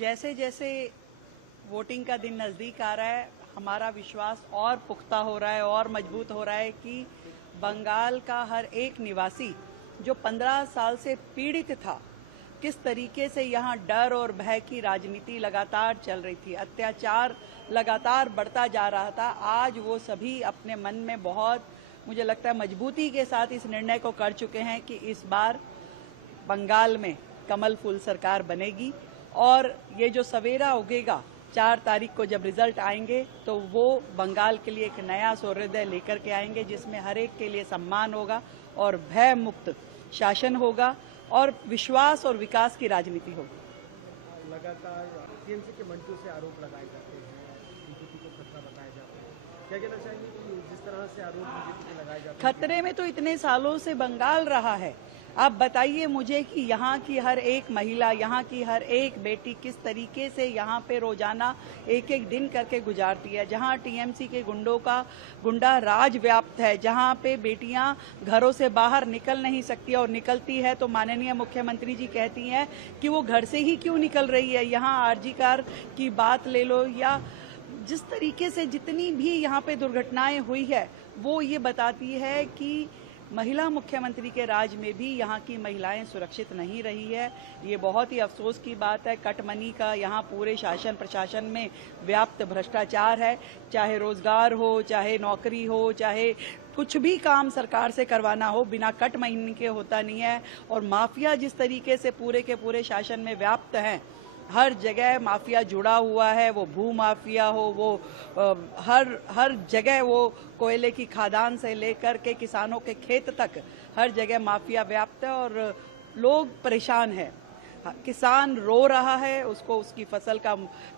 जैसे जैसे वोटिंग का दिन नजदीक आ रहा है, हमारा विश्वास और पुख्ता हो रहा है और मजबूत हो रहा है कि बंगाल का हर एक निवासी जो 15 साल से पीड़ित था, किस तरीके से यहाँ डर और भय की राजनीति लगातार चल रही थी, अत्याचार लगातार बढ़ता जा रहा था, आज वो सभी अपने मन में बहुत, मुझे लगता है, मजबूती के साथ इस निर्णय को कर चुके हैं कि इस बार बंगाल में कमल फूल सरकार बनेगी। और ये जो सवेरा उगेगा 4 तारीख को जब रिजल्ट आएंगे तो वो बंगाल के लिए एक नया सूर्योदय लेकर के आएंगे, जिसमें हर एक के लिए सम्मान होगा और भय मुक्त शासन होगा और विश्वास और विकास की राजनीति होगी। लगातार टीएमसी के मंचों से आरोप लगाए जाते हैं, बीजेपी को खतरा बताया जाता है, क्या कहना चाहेंगे कि जिस तरह से आरोप बीजेपी पे लगाए जाते हैं? खतरे में तो इतने सालों से बंगाल रहा है। आप बताइए मुझे कि यहाँ की हर एक महिला, यहाँ की हर एक बेटी किस तरीके से यहाँ पे रोजाना एक एक दिन करके गुजारती है, जहाँ टीएमसी के गुंडों का गुंडा राज व्याप्त है, जहाँ पे बेटियाँ घरों से बाहर निकल नहीं सकती और निकलती है तो माननीय मुख्यमंत्री जी कहती हैं कि वो घर से ही क्यों निकल रही है। यहाँ आरजी कार की बात ले लो या जिस तरीके से जितनी भी यहाँ पे दुर्घटनाएं हुई है वो ये बताती है कि महिला मुख्यमंत्री के राज में भी यहाँ की महिलाएं सुरक्षित नहीं रही है। ये बहुत ही अफसोस की बात है। कटमनी का यहाँ पूरे शासन प्रशासन में व्याप्त भ्रष्टाचार है, चाहे रोजगार हो, चाहे नौकरी हो, चाहे कुछ भी काम सरकार से करवाना हो, बिना कट महीने के होता नहीं है। और माफिया जिस तरीके से पूरे के पूरे शासन में व्याप्त हैं, हर जगह माफिया जुड़ा हुआ है, वो भू माफिया हो, वो हर जगह वो कोयले की खादान से लेकर के किसानों के खेत तक हर जगह माफिया व्याप्त है और लोग परेशान हैं। किसान रो रहा है, उसको उसकी फसल का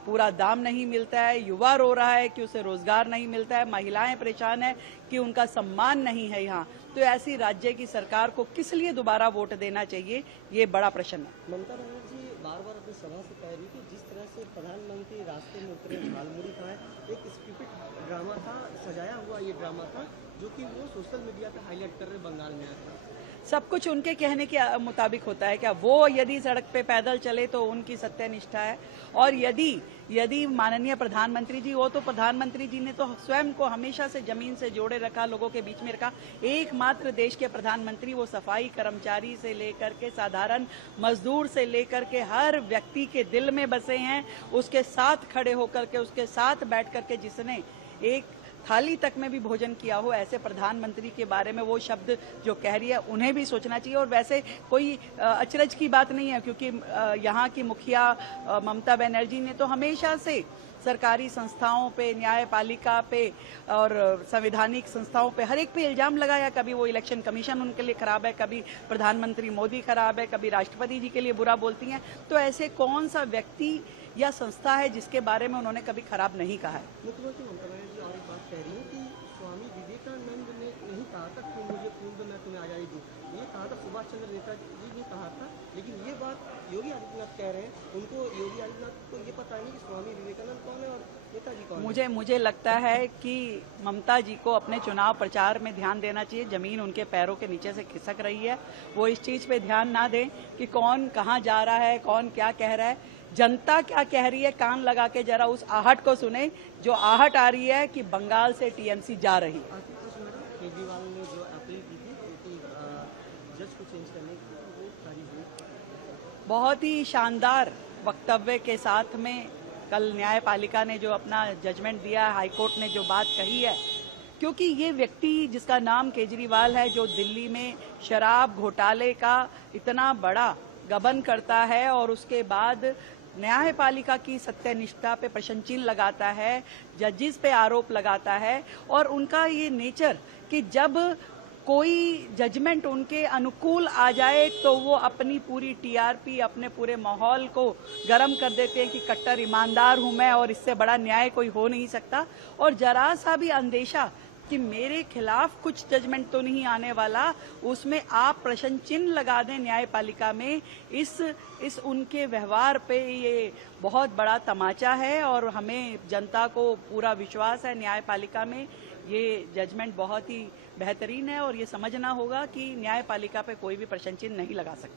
पूरा दाम नहीं मिलता है, युवा रो रहा है कि उसे रोजगार नहीं मिलता है, महिलाएं परेशान है कि उनका सम्मान नहीं है यहाँ। तो ऐसी राज्य की सरकार को किस लिए दोबारा वोट देना चाहिए, ये बड़ा प्रश्न है। ममता बनर्जी बार-बार अपनी सभा से कह रही कि जिस तरह से प्रधानमंत्री रास्ते में उतरे, झालमुड़ी खाए, एक स्क्रिप्टेड ड्रामा था, सजाया हुआ ये ड्रामा था जो कि वो सोशल मीडिया पे हाईलाइट कर रहे बंगाल में आकर। सब कुछ उनके कहने के मुताबिक होता है क्या? वो यदि सड़क पे पैदल चले तो उनकी सत्यनिष्ठा है, और यदि माननीय प्रधानमंत्री जी, वो तो प्रधानमंत्री जी ने तो स्वयं को हमेशा से जमीन से जोड़े रखा, लोगों के बीच में रखा। एकमात्र देश के प्रधानमंत्री, वो सफाई कर्मचारी से लेकर के साधारण मजदूर से लेकर के हर व्यक्ति के दिल में बसे हैं। उसके साथ खड़े होकर के, उसके साथ बैठ करके जिसने एक थाली तक में भी भोजन किया हो, ऐसे प्रधानमंत्री के बारे में वो शब्द जो कह रही है उन्हें भी सोचना चाहिए। और वैसे कोई अचरज की बात नहीं है, क्योंकि यहाँ की मुखिया ममता बनर्जी ने तो हमेशा से सरकारी संस्थाओं पे, न्यायपालिका पे और संवैधानिक संस्थाओं पे हर एक पे इल्जाम लगाया। कभी वो इलेक्शन कमीशन उनके लिए खराब है, कभी प्रधानमंत्री मोदी खराब है, कभी राष्ट्रपति जी के लिए बुरा बोलती हैं। तो ऐसे कौन सा व्यक्ति या संस्था है जिसके बारे में उन्होंने कभी खराब नहीं कहा है? मुख्यमंत्री ममता बनर्जी और एक बात कह रही है कि स्वामी विवेकानंद ने नहीं कहा था कि मुझे खून दो मैं तुम्हें आजादी दूं, ये कहा था सुभाष चंद्र नेताजी ने कहा था। लेकिन ये बात योगी आदित्यनाथ कह रहे हैं, उनको योगी आदित्यनाथ को ये पता नहीं कि स्वामी विवेकानंद कौन है और नेताजी कौन है। मुझे लगता है कि ममता जी को अपने चुनाव प्रचार में ध्यान देना चाहिए। जमीन उनके पैरों के नीचे से खिसक रही है, वो इस चीज पे ध्यान ना दें कि कौन कहाँ जा रहा है, कौन क्या कह रहा है। जनता क्या कह रही है, कान लगा के जरा उस आहट को सुने, जो आहट आ रही है कि बंगाल से टीएमसी जा रही है। केजरीवाल ने जो अपील की थी कि जज को चेंज करने की, वो सारी हुई। बहुत ही शानदार वक्तव्य के साथ में कल न्यायपालिका ने जो अपना जजमेंट दिया है, हाईकोर्ट ने जो बात कही है, क्योंकि ये व्यक्ति जिसका नाम केजरीवाल है, जो दिल्ली में शराब घोटाले का इतना बड़ा गबन करता है और उसके बाद न्यायपालिका की सत्यनिष्ठा पे प्रश्न चिन्ह लगाता है, जजिस पे आरोप लगाता है, और उनका ये नेचर कि जब कोई जजमेंट उनके अनुकूल आ जाए तो वो अपनी पूरी टीआरपी, अपने पूरे माहौल को गर्म कर देते हैं कि कट्टर ईमानदार हूं मैं और इससे बड़ा न्याय कोई हो नहीं सकता। और जरा सा भी अंदेशा कि मेरे खिलाफ कुछ जजमेंट तो नहीं आने वाला, उसमें आप प्रश्न चिन्ह लगा दें न्यायपालिका में, इस उनके व्यवहार पे ये बहुत बड़ा तमाचा है। और हमें जनता को पूरा विश्वास है न्यायपालिका में, ये जजमेंट बहुत ही बेहतरीन है और ये समझना होगा कि न्यायपालिका पे कोई भी प्रश्न चिन्ह नहीं लगा सकता।